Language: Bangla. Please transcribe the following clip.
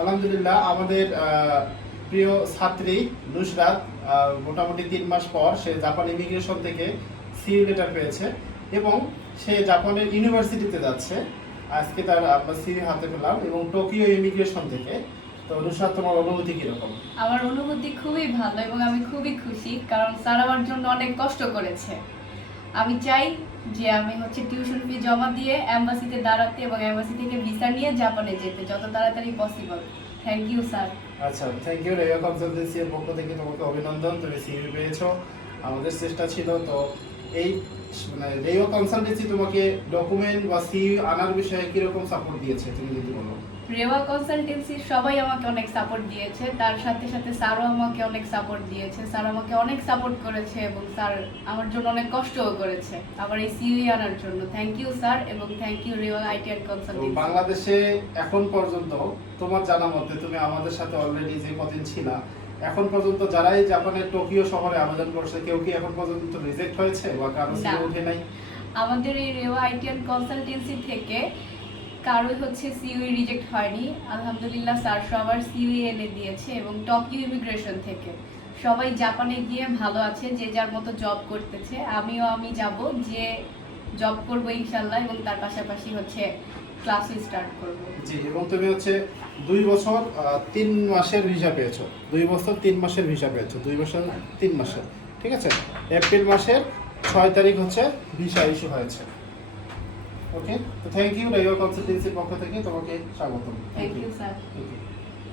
আলহামদুলিল্লাহ আমাদের প্রিয় ছাত্রী নুসরাত মোটামুটি 3 মাস পর সে জাপান ইমিগ্রেশন থেকে সিইউ লেটার পেয়েছে এবং সে জাপানের ইউনিভার্সিটিতে যাচ্ছে। আজকে তার আমরা সিইউ হাতে পেলাম এবং টোকিও ইমিগ্রেশন থেকে। তো নুসরাত, তোমার অনুভূতি কিরকম? আমার অনুভূতি খুবই ভালো এবং আমি খুবই খুশি, কারণ স্যার আমার জন্য অনেক কষ্ট করেছে। আমি চাই যে আমি টিউশন ফি জমা দিয়ে এম্বাসিতে দাঁড়াতে এবং এম্বাসি থেকে ভিসা নিয়ে জাপানে যেতে যত তাড়াতাড়ি পসিবল। Thank you sir. আচ্ছা, থ্যাংক ইউ। রেওয়া কনসালটেন্সি এর পক্ষ থেকে তোমাকে অভিনন্দন, তুমি সিইউ পেয়েছো। আমাদের চেষ্টা ছিল তো এই রেওয়া কনসালটেন্সি তোমাকে ডকুমেন্ট বা সিইউ আনার বিষয়ে কিরকম সাপোর্ট দিয়েছে তুমি যদি বলো। রেওয়া কনসালটেন্সির সবাই আমাকে অনেক সাপোর্ট দিয়েছে, তার সাথে সাথে স্যারও আমাকে অনেক সাপোর্ট দিয়েছে। স্যার আমাকে অনেক সাপোর্ট করেছে এবং স্যার আমার জন্য অনেক কষ্টও করেছে আমার এই সিইউ আনার জন্য। থ্যাংক ইউ স্যার এবং thank you Rewa IT and তো কনসালটেন্সি। বাংলাদেশে এখন পর্যন্ত তোমার জানা মতে, তুমি আমাদের সাথে অলরেডি যে কদিন ছিলা, এখন পর্যন্ত যারাই জাপানের টোকিও শহরে আবেদন করছে কেউ কি এখন পর্যন্ত রিজেক্ট হয়েছে বা কারো সিইউ ওঠে নাই? আমাদের এই রেওয়া আইটি অ্যান্ড কনসালটেন্সি থেকে কারোই সিইউ রিজেক্ট হয়নি। আলহামদুলিল্লাহ, স্যার সবার সিইউ এনে দিয়েছে এবং টোকিও ইমিগ্রেশন থেকে সবাই জাপানে গিয়ে ভালো আছে, যে যার মতো জব করতেছে। আমি যাব, যে জব করব ইনশাল্লাহ এবং তার পাশাপাশি ক্লাসও স্টার্ট করব। জি, এবং তুমি 2 বছর 3 মাসের ভিসা পেয়েছো। 2 বছর 3 মাসের ভিসা পেয়েছো, 2 বছর 3 মাসের। ঠিক আছে, এপ্রিল মাসের 6 তারিখ ভিসা ইস্যু হয়েছে। ওকে, তো থ্যাংক ইউ রেওয়া কনসালটেন্সির পক্ষ থেকে তোমাকে স্বাগতম। Thank you sir. Thank you.